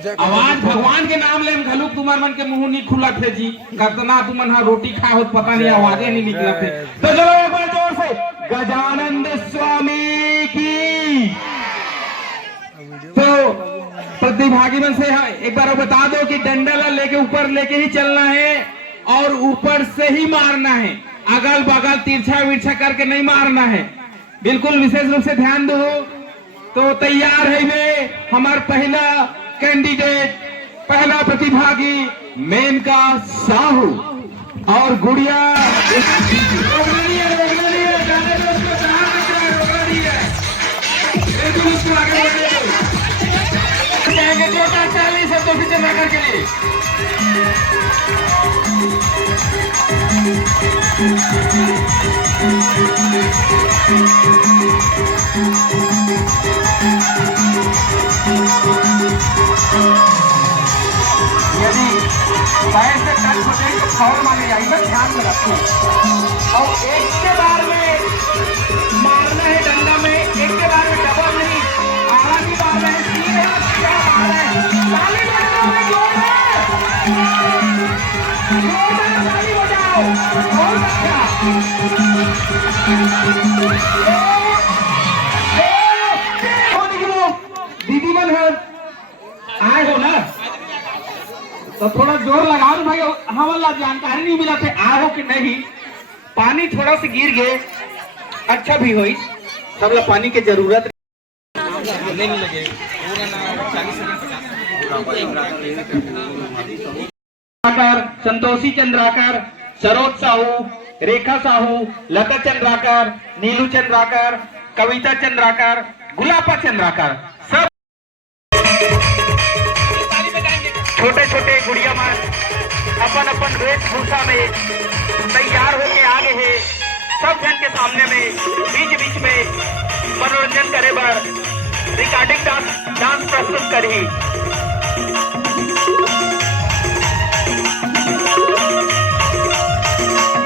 आवाज भगवान के नाम ले घलुक तुम्हार मन के मुंह नहीं खुला थे जी, कतना तुमन हा रोटी खा हो पता नहीं आवाजें नहीं निकला थे। तो चलो एक बार जोर से गजानंद स्वामी की। तो प्रतिभागी मन से एक बार बता दो कि डंडा लेके ऊपर लेके ही चलना है और ऊपर से ही मारना है, अगल बगल तिरछा विरछा करके नहीं मारना है। बिल्कुल विशेष रूप से ध्यान दो। तो तैयार है वे हमारा पहला कैंडिडेट, पहला प्रतिभागी मेनका साहू और गुड़िया चालीस है तो पीछे रखने के लिए यदि पैर से टच हो जाए तो फाउल माने जाएगा, ध्यान में रखो। और एक के बार में मारना है डंडा में, एक के बार में डबल नहीं, आधा की बार में सीधे क्या मार है। ताली बजाओ, जोरदार ताली बजाओ, बहुत अच्छा। दीदी मन है आए हो ना, तो थोड़ा जोर लगाओ भाई, हमारा जानकारी नहीं मिला थे आए हो कि नहीं। पानी थोड़ा सा गिर गए, अच्छा भी हुई, सब लोग पानी की जरूरत नहीं लगे। संतोषी चंद्राकर, सरोज साहू, रेखा साहू, लता चंद्राकर, नीलू चंद्राकर, कविता चंद्राकर, गुलाबा चंद्राकर, सब छोटे छोटे गुड़िया मान अपन अपन वेशभूषा में तैयार होके आ गए हैं। सब जन के सामने में बीच बीच में मनोरंजन करे बर रिकॉर्डिंग डांस प्रस्तुत करी।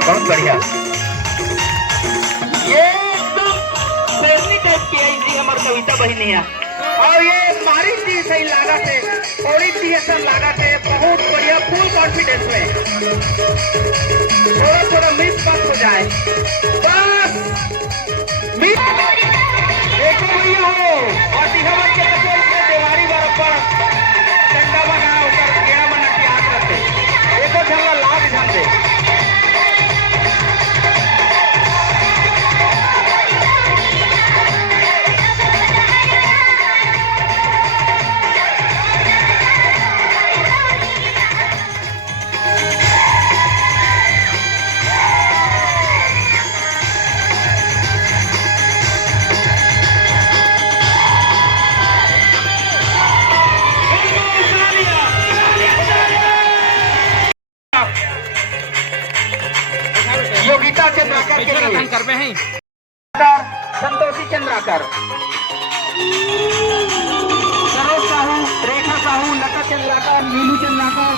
बहुत बढ़िया, ये एकदम शेरनी टाइप की है हमारी कविता बहनी है, और ये मारी थी सही लागा थे, थोड़ी सी ऐसा लागा थे, बहुत बढ़िया फुल कॉन्फिडेंस में। थोड़ा थोड़ा मिस मत हो जाए, बस मिस एक बढ़िया हो। और दिखावन के कचोल के देवारी बरबर डंडा बना ऊपर गेड़ा बना के हाथ रखते, देखो झल्ला लाग झंडे। योगिता चंद्राकर के लिए कर में हैं संतोषी चंद्राकर, सरोज साहू, रेखा साहू, लता चंद्राकर, नीलू चंद्राकर,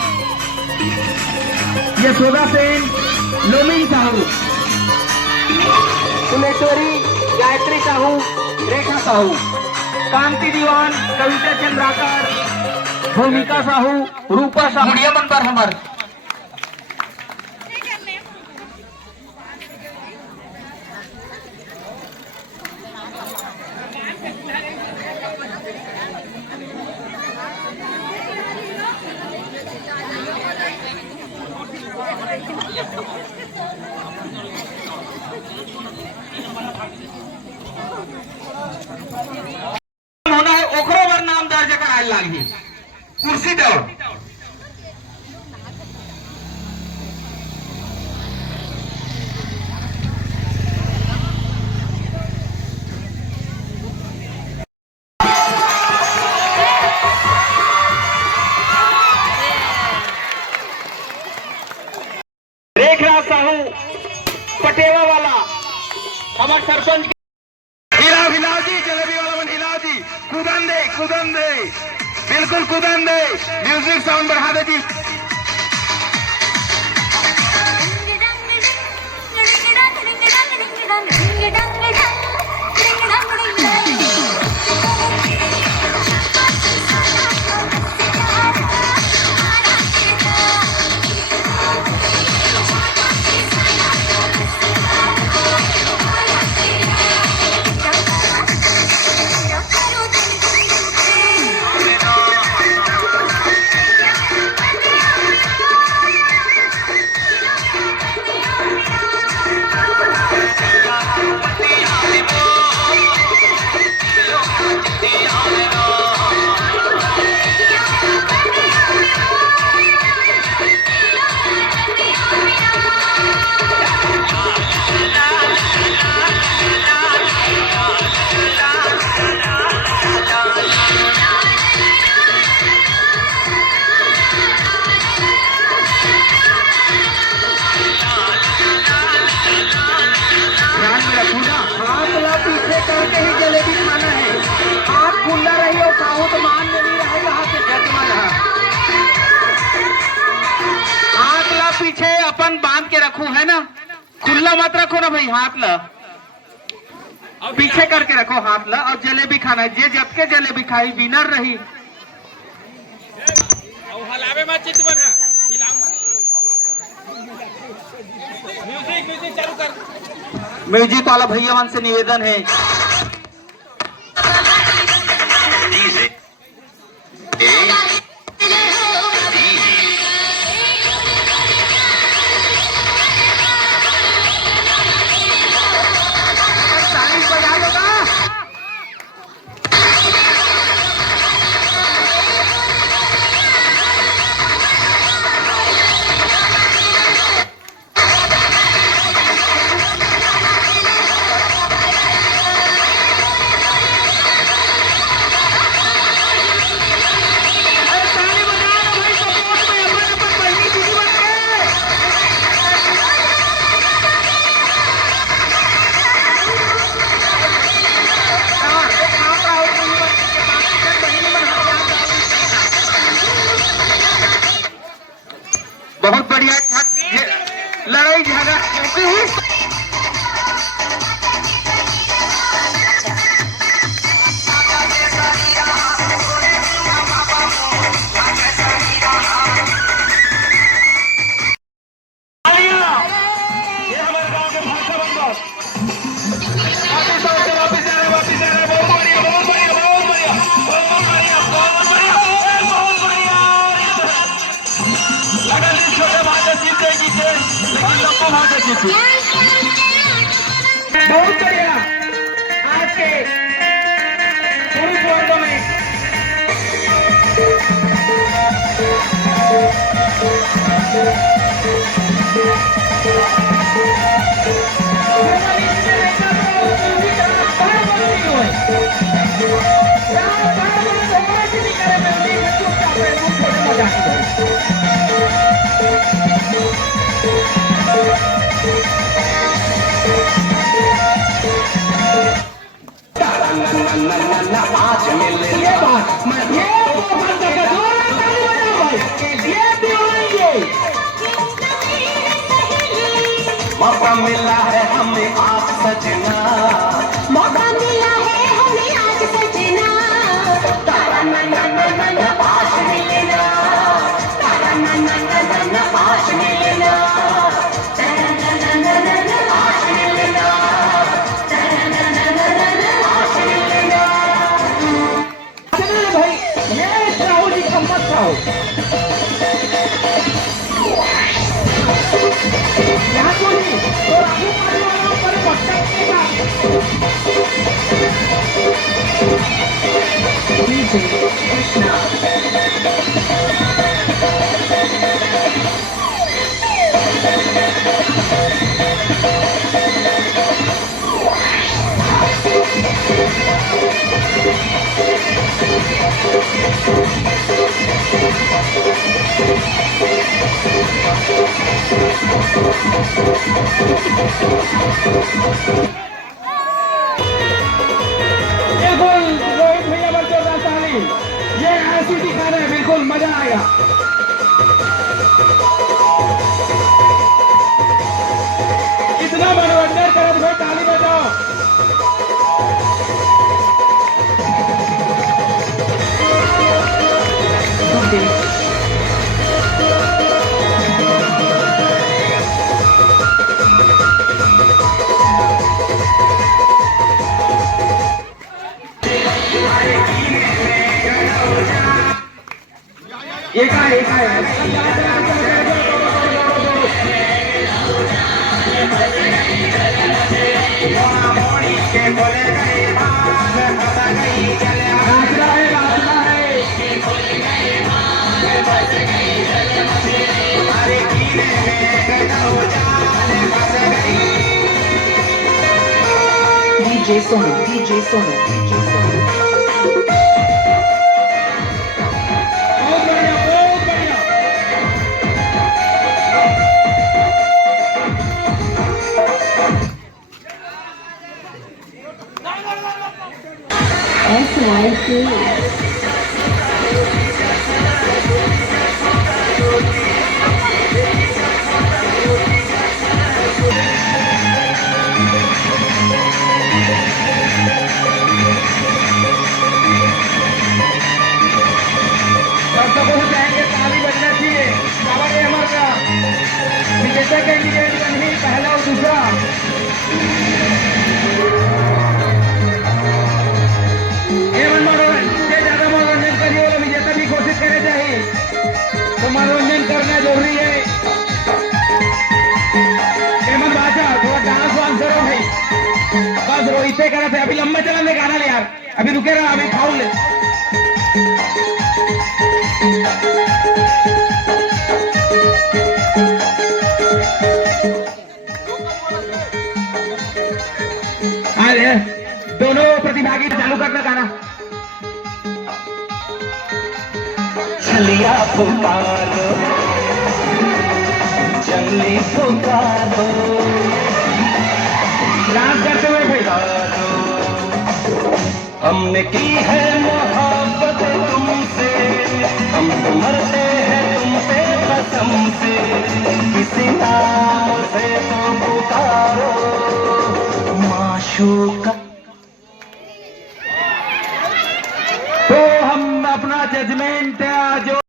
यशोदा सेन, लोमिन साहू, कुलेश्वरी, गायत्री साहू, रेखा साहू, कांति दीवान, कविता चंद्राकर, भूमिका साहू, रूपा साहू। गुड़िया बनकर हमारे होना है, ओकरो बर नाम दर्ज कराए लागी कुर्सी दौड़। रेखराज साहू पटेवा वाला हमारे सरपंच, हिलाओ जी, जलेबी वाला बन हिलाओ जी, कूदन दे, बिल्कुल कूदन दे, म्यूजिक साउंड बढ़ा दे जी। रखो, है ना, खुला मत रखो ना भाई, हाथ ला पीछे करके रखो, हाथ ला। और जलेबी खाना है, जे जब के जलेबी खाई विनर रही। हलावे मत चितवन, हिलाओ मत। म्यूजिक चालू कर। म्यूजिक वाला भैया मन से निवेदन है, बहुत बढ़िया लड़ाई झगड़ा बहुत बढ़िया आज के पुरुष वर्ग में आज मिले ये बात मौका मिला है हमें आज सजना, मौका मिला है हमें आज सजना, तारा ना ना ना ना ना पास मिलना, तारा ना ना ना ना ना पास मिलना, तारा ना ना ना ना ना पास मिलना, तारा ना ना ना ना ना पास मिलना। चलो भाई ये राहुल जी का मत खाओ, यहाँ को नहीं तो राहु मारने पर पट्टा देगा। डीजे कृष्णा बिल्कुल रोहित भैया बच्चों का ताली, ये ऐसी दिखा रहे हैं, बिल्कुल मजा आएगा। इतना मनोरंजन करो भाई, ताली बजाओ। एक DJ Sonu, DJ Sonu, DJ Sonu. रहे थे, अभी लंबा चला ले गाना ले यार, अभी रुके रहा, अभी खाओ ले। अरे दोनों प्रतिभागी चालू करना गाना। छलिया पुकारो, जंगली पुकारो, डांस करते हुए भाई। हमने की है मोहब्बत तुमसे, हम तो मरते हैं तुम पे कसम से, किसी नाम से तो पुकारो माशूका। तो हम अपना जजमेंट जो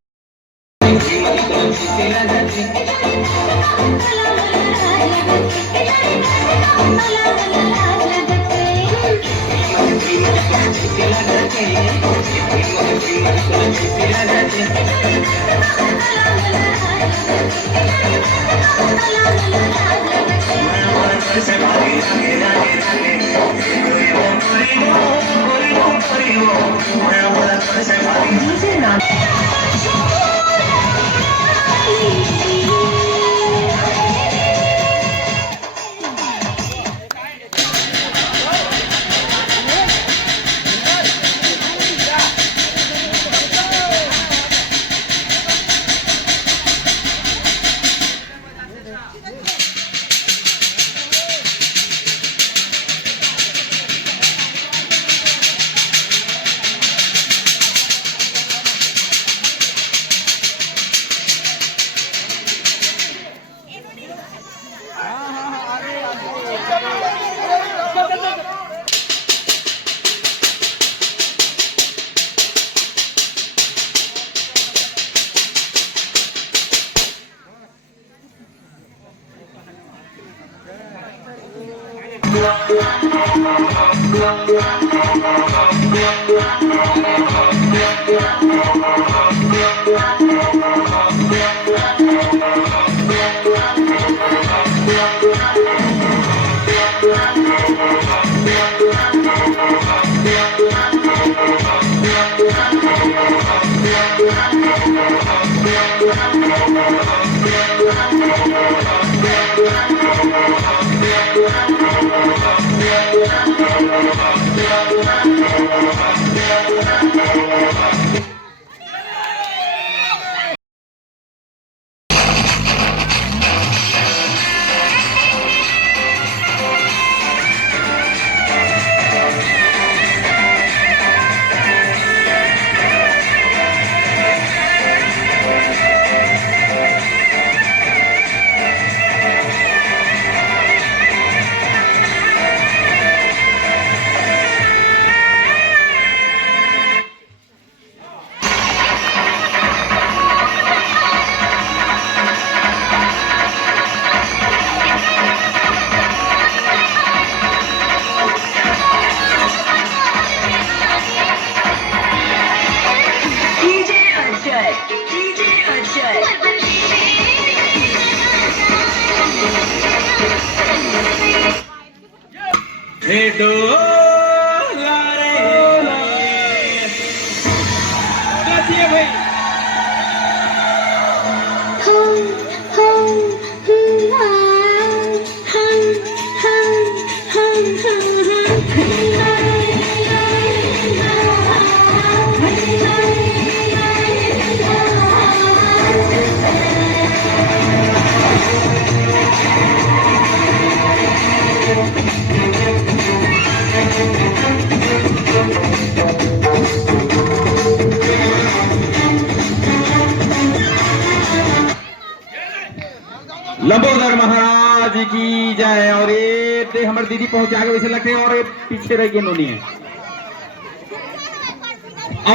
लंबोदर महाराज की जय। और ये हमारे दीदी पहुंचा के वैसे लगते हैं और ये पीछे रह गए नोनी है।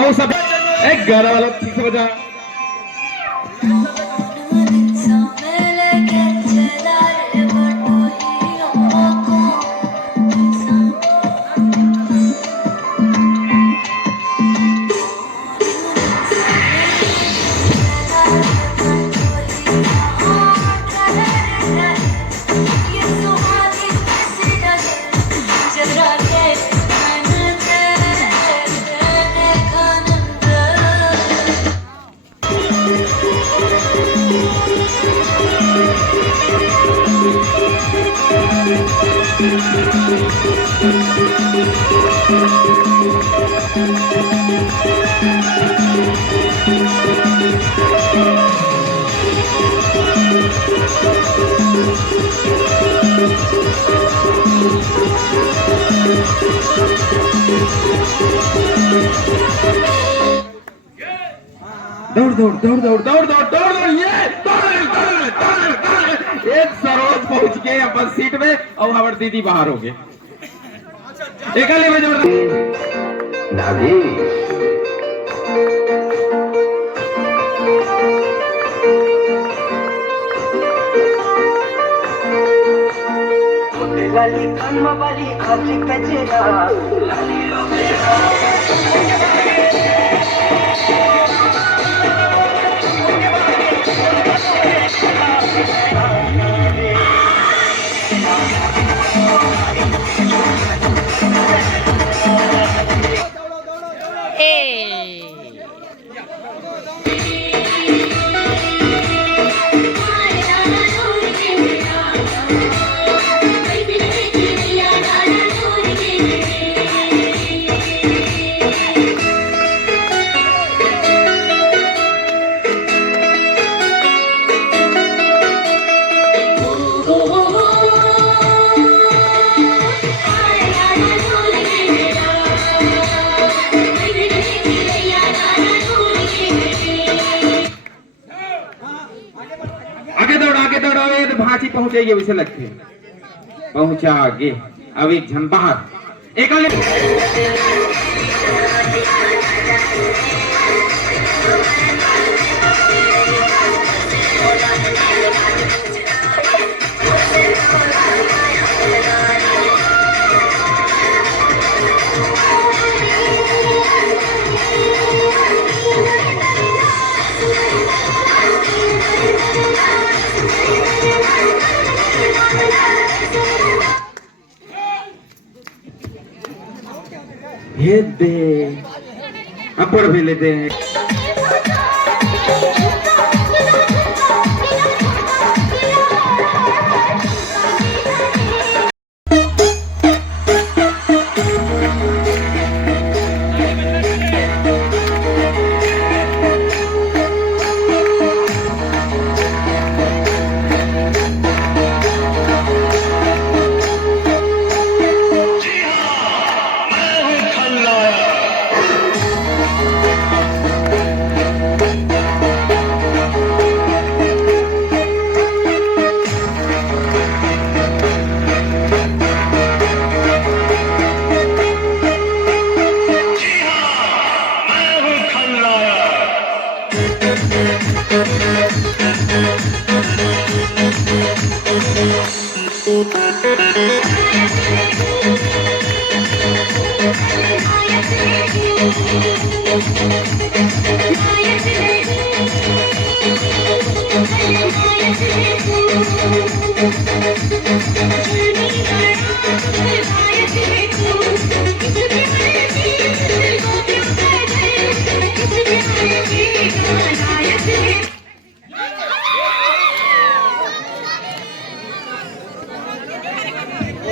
आओ सब एक गाना वाला ठीक से बजा। ये सुहानी सी नजर जरा के दौड़ दौड़ दौड़ दौड़ दौड़ दौड़ दौड़ दौड़ ये एक सरोज पहुंच गए अपन सीट में और हमारे दीदी बाहर हो गए। एकले में जोड़ दादी लाली खम्मा वाली खाली कचरा लाली आगे दौड़ो तो भांची पहुंचेगी वैसे लगते पहुंचा आगे। अब एक झन बाहर एक ये दे अपर भी लेते हैं।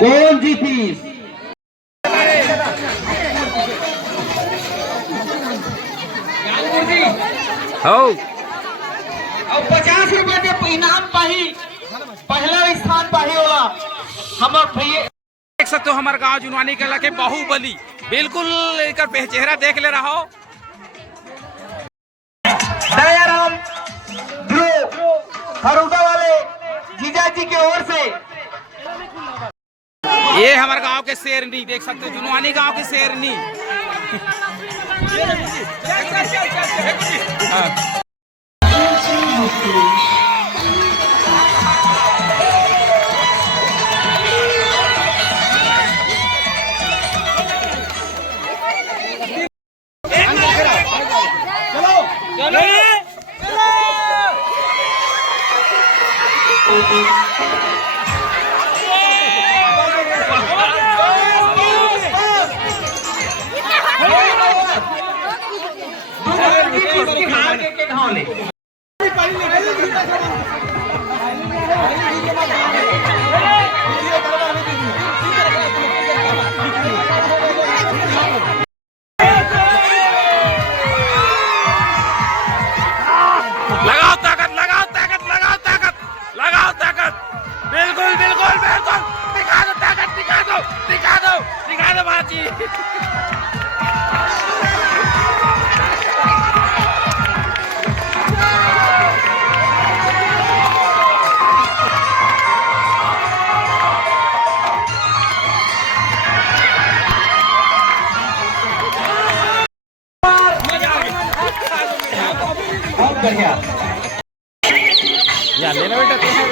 कौन जीती? और 50 रुपए के इनाम पाही पहला स्थान पाही होला हमार भैया। देख सकते हो हमारे गांव जुनवानी कला के बाहुबली बिल्कुल इनका चेहरा देख ले रहा हो। दयाराम ध्रुव हरुदा वाले जीजा जी की ओर से ये हमारे गांव के शेरनी देख सकते हो, जुनवानी गांव की शेरनी। चाललेला बेटा ते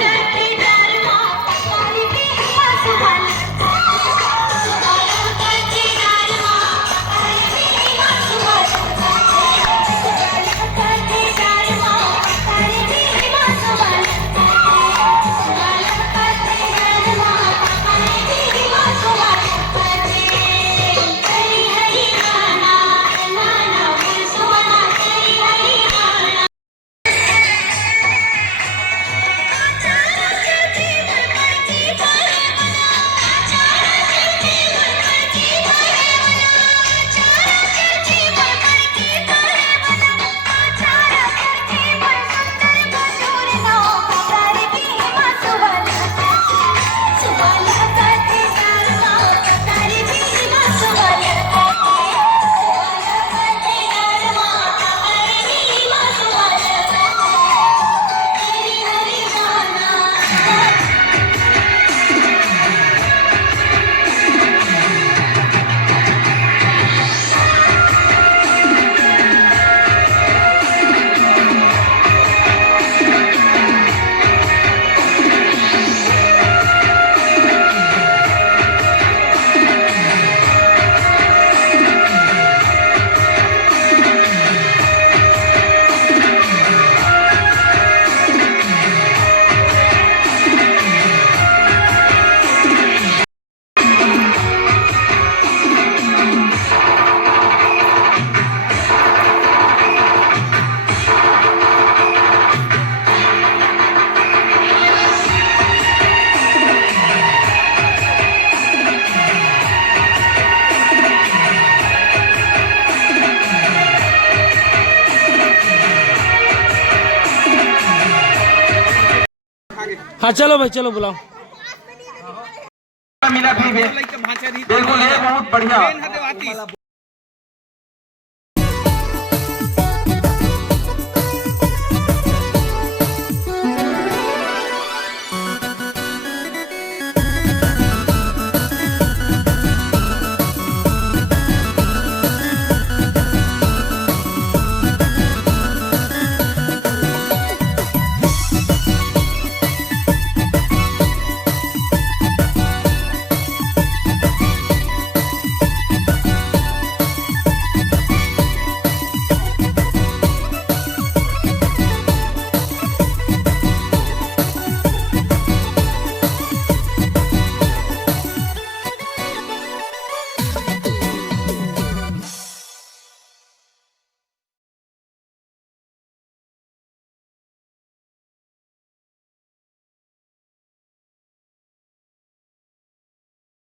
हाँ चलो भाई चलो बुलाओ मिला भी बिल्कुल ये बहुत बढ़िया